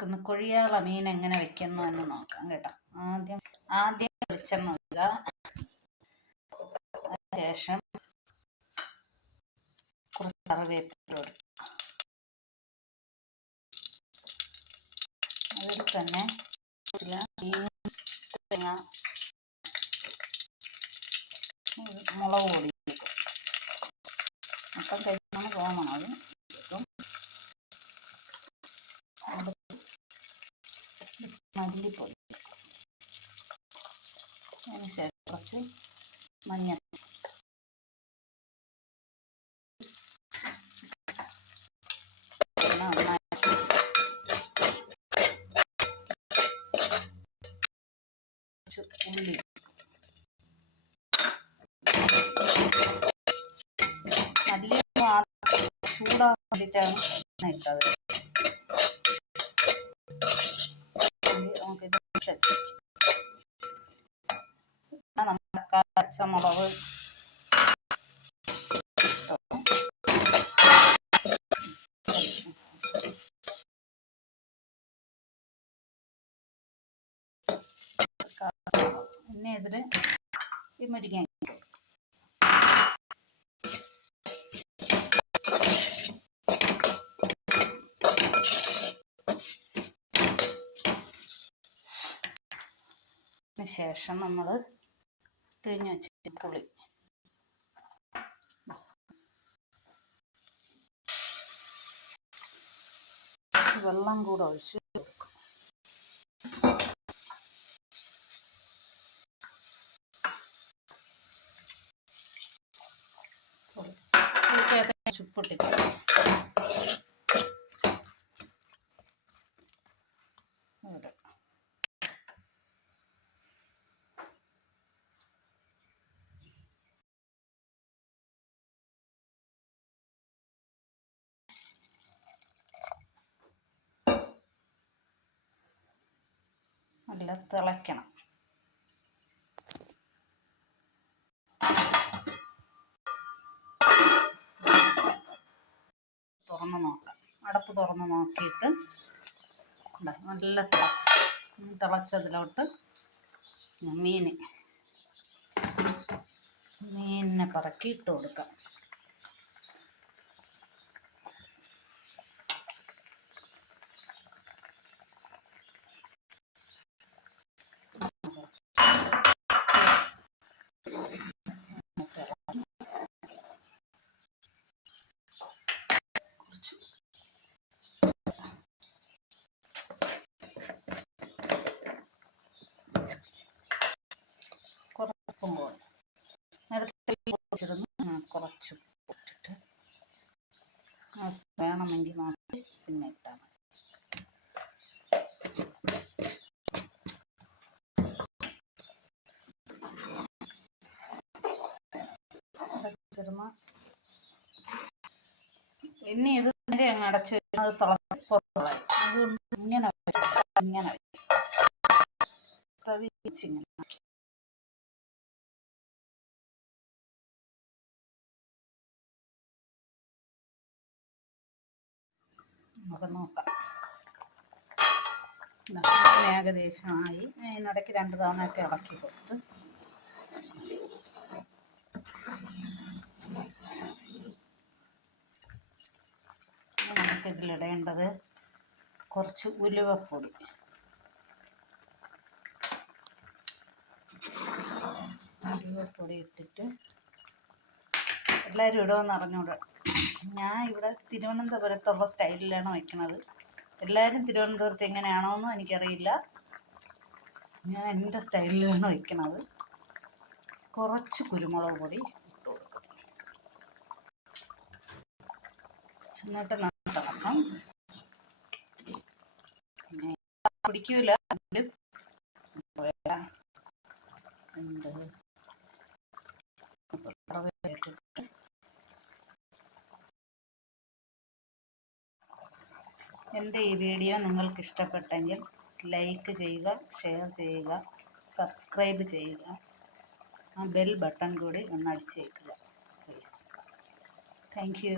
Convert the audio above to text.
നമുക്കിന്ന് കൊഴിയാള മീൻ എങ്ങനെ വെക്കുന്നു എന്ന് നോക്കാം കേട്ടോ. ആദ്യം ആദ്യം വെളിച്ചെണ്ണ ഒഴിക്കുക. അതിനുശേഷം കുറച്ച് കറിവേപ്പില അതിൽ തന്നെ തേങ്ങ മുളക് പൊടി മല്ലിപ്പൊടി അതിന് ശേഷം കുറച്ച് മഞ്ഞ ചൂടാ വേണ്ടിയിട്ടാണ് ഇട്ടത്. നമുക്കിത് നമ്മുടെ പച്ചമുളക് പിന്നെ ഇതിൽ ഈ മുരിങ്ങ ശേഷം നമ്മൾ പിഴിഞ്ഞ് വെച്ചിട്ട് പുളി. വെള്ളം കൂടെ ഒഴിച്ച് കൊടുക്കും. പുളിക്കകത്ത് അതെ നല്ല തിളയ്ക്കണം. തുറന്ന് നോക്കാം. അടപ്പ് തുറന്ന് നോക്കിയിട്ട് നല്ല തിളച്ച് തിളച്ചതിലോട്ട് മീൻ മീനിനെ പറക്കി ഇട്ട് കൊടുക്കാം കുറച്ച് കുറച്ച് ഉപ്പും കൂടെ നേരത്തെ കുറച്ചിരുന്ന് കുറച്ച് ഇട്ടിട്ട് വേണമെങ്കിൽ നോക്കി പിന്നെ ഇട്ടാൽ മതി. ഇത് നേരെ അങ്ങ് അത് തിളച്ച് പുറത്തുകളയും. അതുകൊണ്ട് ഇങ്ങനെ. ഇങ്ങനെ വയ്ക്കും. നമുക്ക് നോക്കാം. ഏകദേശമായി അതിനിടയ്ക്ക് രണ്ട് തവണയൊക്കെ ഇളക്കി കൊടുത്ത്. നമുക്ക് ഇതിലിടേണ്ടത് കുറച്ച് ഉലുവപ്പൊടി. ഉലുവപ്പൊടി ഇട്ടിട്ട് എല്ലാവരും ഇടുമെന്ന് അറിഞ്ഞൂടെ. ഞാൻ ഇവിടെ തിരുവനന്തപുരത്തുള്ള സ്റ്റൈലിലാണ് വയ്ക്കുന്നത് എല്ലാവരും തിരുവനന്തപുരത്ത് എങ്ങനെയാണോന്നും എനിക്കറിയില്ല. ഞാൻ എന്റെ സ്റ്റൈലിലാണ് വയ്ക്കുന്നത് കുറച്ച് കുരുമുളക് പൊടി ഇട്ട് കൊടുക്കും. എന്നിട്ട് നന്നാക്കണം. പിടിക്കൂല എന്ത് ഇട്ടിട്ട് എന്റെ ഈ വീഡിയോ നിങ്ങൾക്ക് ഇഷ്ടപ്പെട്ടെങ്കിൽ ലൈക്ക് ചെയ്യുക ഷെയർ ചെയ്യുക സബ്സ്ക്രൈബ് ചെയ്യുക. ആ ബെൽ ബട്ടൺ കൂടി ഒന്ന് അടിച്ചേക്കുക പ്ലീസ് താങ്ക് യു